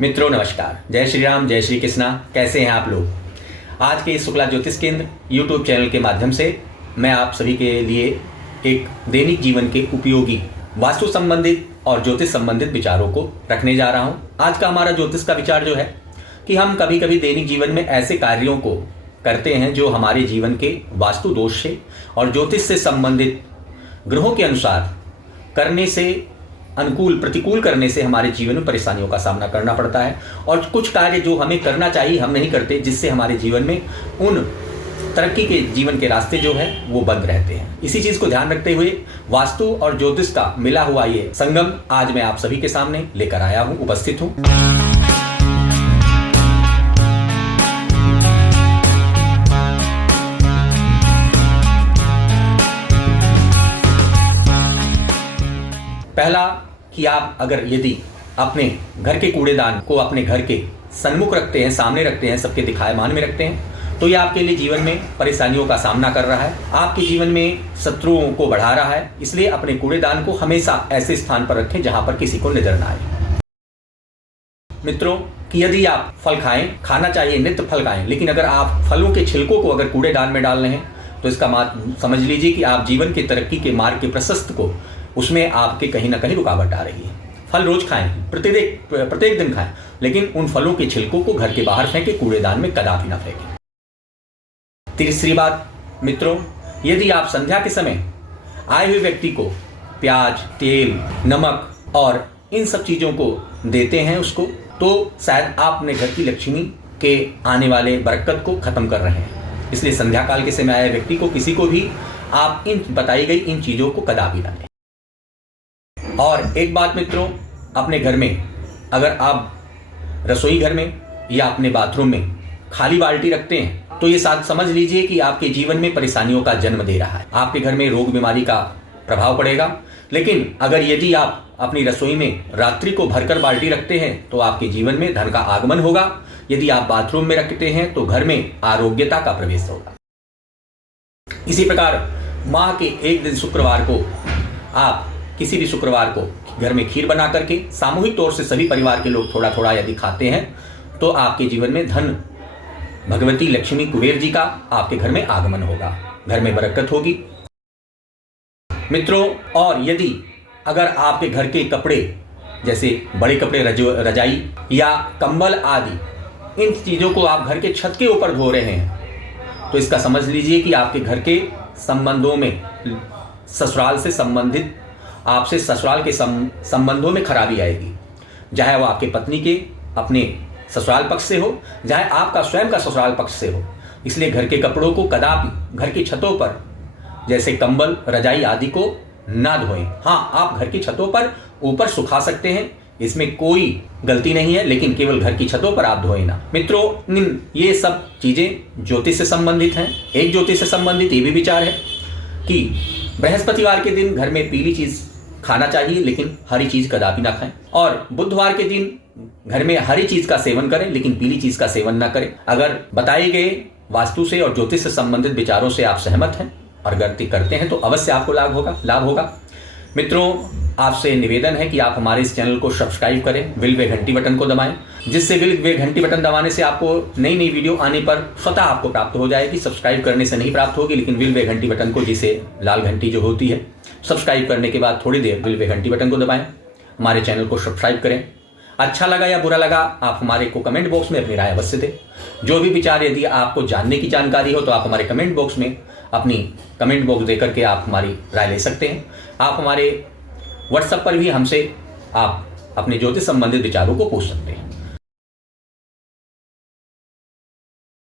मित्रों नमस्कार, जय श्री राम, जय श्री कृष्णा। कैसे हैं आप लोग? आज के इस शुक्ला ज्योतिष केंद्र यूट्यूब चैनल के माध्यम से मैं आप सभी के लिए एक दैनिक जीवन के उपयोगी वास्तु संबंधित और ज्योतिष संबंधित विचारों को रखने जा रहा हूं। आज का हमारा ज्योतिष का विचार जो है कि हम कभी कभी दैनिक जीवन में ऐसे कार्यों को करते हैं जो हमारे जीवन के वास्तु दोष से और ज्योतिष से संबंधित ग्रहों के अनुसार करने से अनुकूल प्रतिकूल करने से हमारे जीवन में परेशानियों का सामना करना पड़ता है, और कुछ कार्य जो हमें करना चाहिए हम नहीं करते, जिससे हमारे जीवन में उन तरक्की के जीवन के रास्ते जो है वो बंद रहते हैं। इसी चीज को ध्यान रखते हुए वास्तु और ज्योतिष का मिला हुआ ये संगम आज मैं आप सभी के सामने लेकर आया हूं, उपस्थित हूं। पहला कि आप अगर यदि अपने घर के कूड़ेदान को अपने घर के सन्मुख रखते हैं, सामने रखते हैं, सबके दिखायमान में रखते हैं, तो ये आपके लिए जीवन में परेशानियों का सामना कर रहा है, आपके जीवन में शत्रुओं को बढ़ा रहा है। इसलिए अपने कूड़ेदान को हमेशा ऐसे स्थान पर रखें जहां पर किसी को नजर ना आए। मित्रों, कि यदि आप फल खाएं, खाना चाहिए, नित्य फल खाएं, लेकिन अगर आप फलों के छिलकों को अगर कूड़ेदान में डाल रहे हैं तो इसका समझ लीजिए कि आप जीवन की तरक्की के मार्ग के प्रशस्त को उसमें आपके कहीं ना कहीं रुकावट आ रही है। फल रोज खाएं, प्रत्येक दिन खाएं, लेकिन उन फलों के छिलकों को घर के बाहर फेंकें, कूड़ेदान में कदापि ना फेंकें। तीसरी बात मित्रों, यदि आप संध्या के समय आए हुए व्यक्ति को प्याज, तेल, नमक और इन सब चीजों को देते हैं उसको, तो शायद आप अपने घर की लक्ष्मी के आने वाले बरकत को खत्म कर रहे हैं। इसलिए संध्या काल के समय आए व्यक्ति को, किसी को भी आप इन बताई गई इन चीजों को कदापि ना दें। और एक बात मित्रों, अपने घर में अगर आप रसोई घर में या अपने बाथरूम में खाली बाल्टी रखते हैं तो ये साथ समझ लीजिए कि आपके जीवन में परेशानियों का जन्म दे रहा है, आपके घर में रोग बीमारी का प्रभाव पड़ेगा। लेकिन अगर यदि आप अपनी रसोई में रात्रि को भरकर बाल्टी रखते हैं तो आपके जीवन में धन का आगमन होगा। यदि आप बाथरूम में रखते हैं तो घर में आरोग्यता का प्रवेश होगा। इसी प्रकार माह के एक दिन शुक्रवार को आप किसी भी शुक्रवार को घर में खीर बना करके सामूहिक तौर से सभी परिवार के लोग थोड़ा थोड़ा यदि खाते हैं तो आपके जीवन में धन, भगवती लक्ष्मी, कुबेर जी का आपके घर में आगमन होगा, घर में बरकत होगी। मित्रों, और यदि अगर आपके घर के कपड़े जैसे बड़े कपड़े, रजाई या कंबल आदि, इन चीज़ों को आप घर के छत के ऊपर धो रहे हैं तो इसका समझ लीजिए कि आपके घर के संबंधों में, ससुराल से संबंधित, आपसे ससुराल के संबंधों में खराबी आएगी। चाहे वो आपके पत्नी के अपने ससुराल पक्ष से हो, चाहे आपका स्वयं का ससुराल पक्ष से हो। इसलिए घर के कपड़ों को कदापि घर की छतों पर जैसे कंबल, रजाई आदि को ना धोएं। हाँ, आप घर की छतों पर ऊपर सुखा सकते हैं, इसमें कोई गलती नहीं है, लेकिन केवल घर की छतों पर आप धोएं ना। मित्रों, ये सब चीजें ज्योतिष से संबंधित हैं। एक ज्योतिष से संबंधित ये भी विचार है कि बृहस्पतिवार के दिन घर में पीली चीज खाना चाहिए, लेकिन हरी चीज कदापि ना खाएं। और बुधवार के दिन घर में हरी चीज का सेवन करें, लेकिन पीली चीज का सेवन ना करें। अगर बताए गए वास्तु से और ज्योतिष से संबंधित विचारों से आप सहमत हैं और गलती करते हैं तो अवश्य आपको लाभ होगा। मित्रों, आपसे निवेदन है कि आप हमारे इस चैनल को सब्सक्राइब करें, बिल व घंटी बटन को दबाएं, जिससे बिल व घंटी बटन दबाने से आपको नई नई वीडियो आने पर स्वतः आपको प्राप्त हो जाएगी। सब्सक्राइब करने से नहीं प्राप्त होगी, लेकिन बिल व घंटी बटन को, जिसे लाल घंटी जो होती है, सब्सक्राइब करने के बाद थोड़ी देर बिल व घंटी बटन को दबाएं, हमारे चैनल को सब्सक्राइब करें। अच्छा लगा या बुरा लगा आप हमारे को कमेंट बॉक्स में अपनी राय अवश्य दें। जो भी विचार यदि आपको जानने की जानकारी हो तो आप हमारे कमेंट बॉक्स में अपनी कमेंट बॉक्स दे करके आप हमारी राय ले सकते हैं। आप हमारे व्हाट्सएप पर भी हमसे आप अपने ज्योतिष संबंधित विचारों को पूछ सकते हैं।